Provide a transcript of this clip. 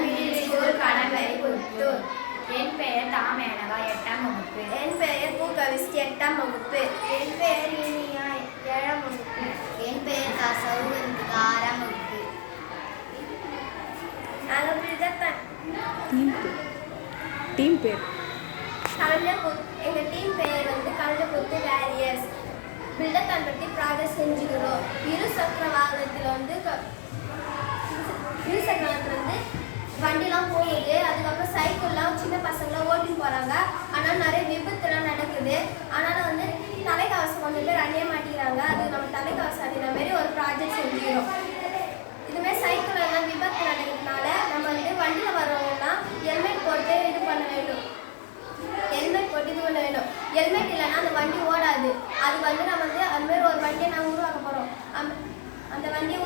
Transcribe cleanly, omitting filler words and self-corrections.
Middle school Kadambarai Puthur. என் பெயர் தாமேனகா 8ஆம் வகுப்பு. என் பெயர் பூகவிஸ்டி 8ஆம் வகுப்பு. என் பெயர் இனியா 7ஆம் வகுப்பு. என் பெயர் சௌகந்திகா 6ஆம் வகுப்பு. நாங்கள் பிரிதத்தன் டீம் பேர் எங்கள் டீம் பெயர் கல்லப்புத்து வேரியர்ஸ். பில்டத்தான் பற்றி ப்ராஜெக்ட் செஞ்சுக்கிறோம். இருசக்கர வாகனத்தில் வண்டிலாம் போகுது. அதுக்கப்புறம் சைக்கிள்லாம் சின்ன பசங்களாம் ஓட்டின்னு போகிறாங்க. ஆனால் நிறைய விபத்துலாம் நடக்குது. ஆனாலும் தலைக்கவசம் கொஞ்சம் பேர் அணிய மாட்டேங்கிறாங்க. அது நம்ம தலைக்கவசம் அணிகிற மாதிரி ஒரு ப்ராஜெக்ட் செஞ்சுக்கிறோம். இதுமாதிரி சைக்கிள் எல்லாம் விபத்து நடக்கிறதுனால நம்ம வண்டியில் வரவங்கலாம் ஹெல்மெட் போட்டு இது பண்ண வேண்டும். ஹெல்மெட் இல்லைன்னா அந்த வண்டி ஓடாது. அது நம்ம அதுமாரி ஒரு வண்டியை நாங்கள் உருவாக்க போகிறோம். அந்த வண்டியை